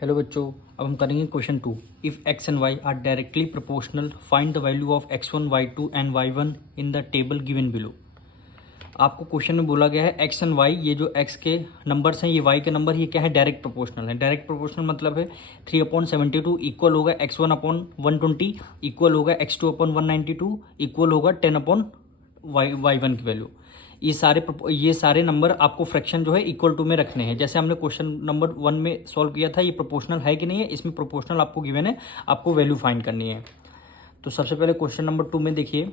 Hello बच्चों, अब हम करेंगे question 2। If x and y are directly proportional find the value of x1, y2 and y1 in the table given below. आपको question में बोला गया है x एंड y, ये जो x के नंबर्स हैं, ये y के नंबर, ये क्या है? डायरेक्ट प्रोपोर्शनल है। डायरेक्ट प्रोपोर्शनल मतलब है 3/72 इक्वल होगा x1/120 इक्वल होगा x2/192 इक्वल होगा 10/y1 की वैल्यू। ये सारे नंबर आपको फ्रैक्शन जो है इक्वल टू में रखने हैं। जैसे हमने क्वेश्चन नंबर 1 में सॉल्व किया था, ये प्रोपोर्शनल है कि नहीं है, इसमें प्रोपोर्शनल आपको गिवन है, आपको वैल्यू फाइंड करनी है। तो सबसे पहले क्वेश्चन नंबर 2 में देखिए,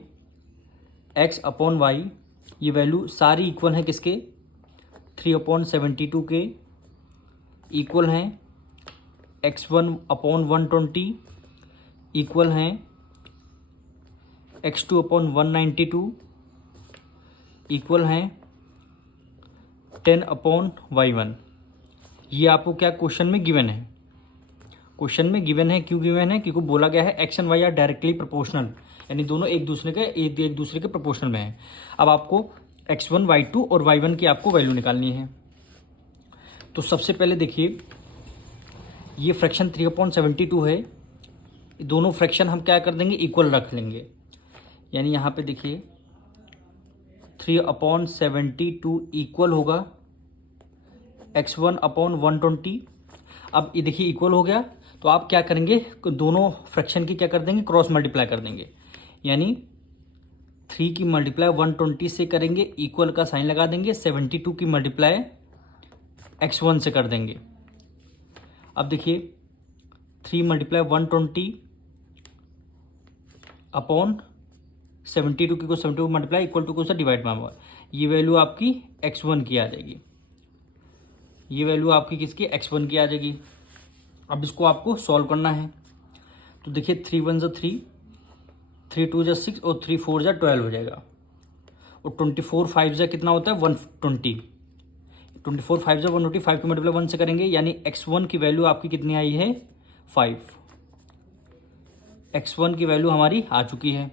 x/y, ये वैल्यू सारी इक्वल है किसके? 3/72 के इक्वल हैं x1/120 इक्वल हैं x2/192 इक्वल हैं 10/y1। ये आपको क्या क्वेश्चन में गिवन है? क्वेश्चन में गिवन है। क्यों गिवन है? क्योंकि बोला गया है x and y are directly proportional, यानी दोनों एक दूसरे के प्रोपोर्शनल में है। अब आपको x1, y2 और y1 की आपको वैल्यू निकालनी है। तो सबसे पहले देखिए, ये फ्रैक्शन 3/72 है। दोनों फ्रैक्शन हम क्या कर देंगे? इक्वल रख लेंगे। यानी यहाँ पे देखिए 3/72 इक्वल होगा x1/120। अब ये देखिए इक्वल हो गया, तो आप क्या करेंगे? दोनों फ्रैक्शन की क्या कर देंगे? क्रॉस मल्टीप्लाई कर देंगे। यानी 3 की मल्टीप्लाई 120 से करेंगे, इक्वल का साइन लगा देंगे। 72 की मल्टीप्लाई x1 से कर देंगे। अब देखिए 3 मल्टीप्लाई 120 अपॉन 72 की को 72 मल्टीप्लाई इक्वल टू को से डिवाइड में, ये वैल्यू आपकी x1 की आ जाएगी। ये वैल्यू आपकी किसकी? x1 की आ जाएगी। अब इसको आपको सॉल्व करना है। तो देखिए 3 1 जा 3, 3 2 जा 6 और 3 4 जा 12 हो जाएगा। और 24 5 जा कितना होता है? 120। 24 5 जा 120, 5 की मल्टीप्लाई 1 से करेंगे, यानी x1 की वैल्यू आपकी कितनी आई है? 5। x1 की वैल्यू हमारी आ चुकी है।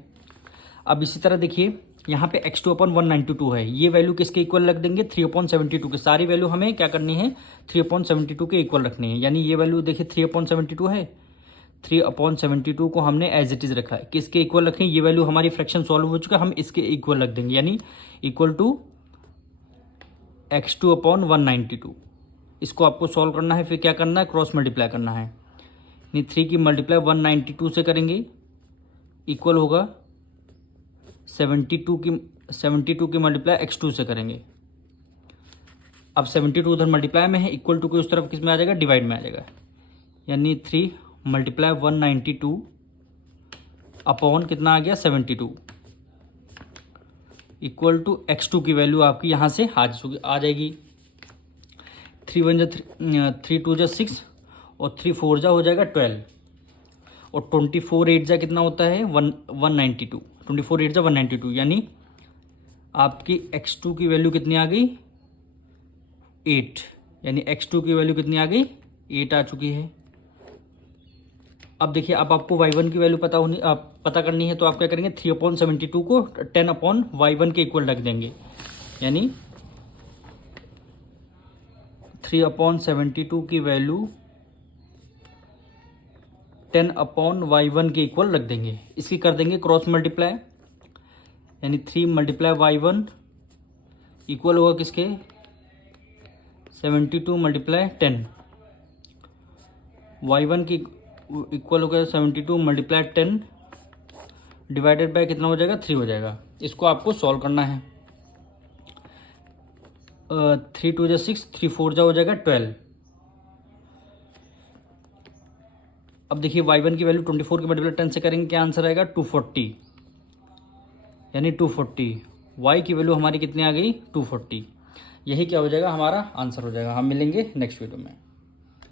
अब इसी तरह देखिए यहाँ पे x2/192 है, ये वैल्यू किसके इक्वल रख देंगे? 3/72 के। सारी वैल्यू हमें क्या करनी है? 3/72 के इक्वल रखनी है। यानी ये वैल्यू देखिए 3/72 है, 3/72 को हमने एज इट इज रखा है। किसके इक्वल रखें? ये वैल्यू हमारी फ्रैक्शन सॉल्व हो चुका है, हम इसके इक्वल रख देंगे, यानी इक्वल टू x2/192। इसको आपको सॉल्व करना है, फिर क्या करना है? क्रॉस मल्टीप्लाई करना है। यानी 3 की मल्टीप्लाई 192 से करेंगे, इक्वल होगा 72 की मल्टीप्लाई x2 से करेंगे। अब 72 उधर मल्टीप्लाई में है, इक्वल टू के उस तरफ किस में आ जाएगा? डिवाइड में आ जाएगा। यानी 3 मल्टीप्लाई 192 अपॉन कितना आ गया? 72 इक्वल टू x2 की वैल्यू आपकी यहाँ से आ जाएगी। 3 1 जा 3 2 जा 6 और 3 4 जा हो जाएगा 12 और 24 8 जा कितना होता है? 192। 24 8 जा 192, यानी आपकी x2 की वैल्यू कितनी आ गई? 8। यानी x2 की वैल्यू कितनी आ गई? 8 आ चुकी है। अब देखिए, अब आपको y1 की वैल्यू पता करनी है, तो आप क्या करेंगे? 3/72 को 10/y1 के इक्वल रख देंगे। यानी 3/72 की वैल्यू 10/y1 के इक्वल रख देंगे। इसकी कर देंगे क्रॉस मल्टीप्लाई, यानी 3 मल्टीप्लाई y1 इक्वल होगा किसके? 72 मल्टीप्लाई 10। y1 की इक्वल होगा 72 मल्टीप्लाई 10 डिवाइडेड बाय कितना हो जाएगा? 3 हो जाएगा। इसको आपको सॉल्व करना है। 3 2 जा 6, 3 4 जा हो जाएगा 12। अब देखिए y1 की वैल्यू 24 की मल्टीप्लाई 10 से करेंगे, क्या आंसर आएगा? 240। यानी 240 y की वैल्यू हमारी कितनी आ गई? 240। यही क्या हो जाएगा? हमारा आंसर हो जाएगा। हम मिलेंगे नेक्स्ट वीडियो में।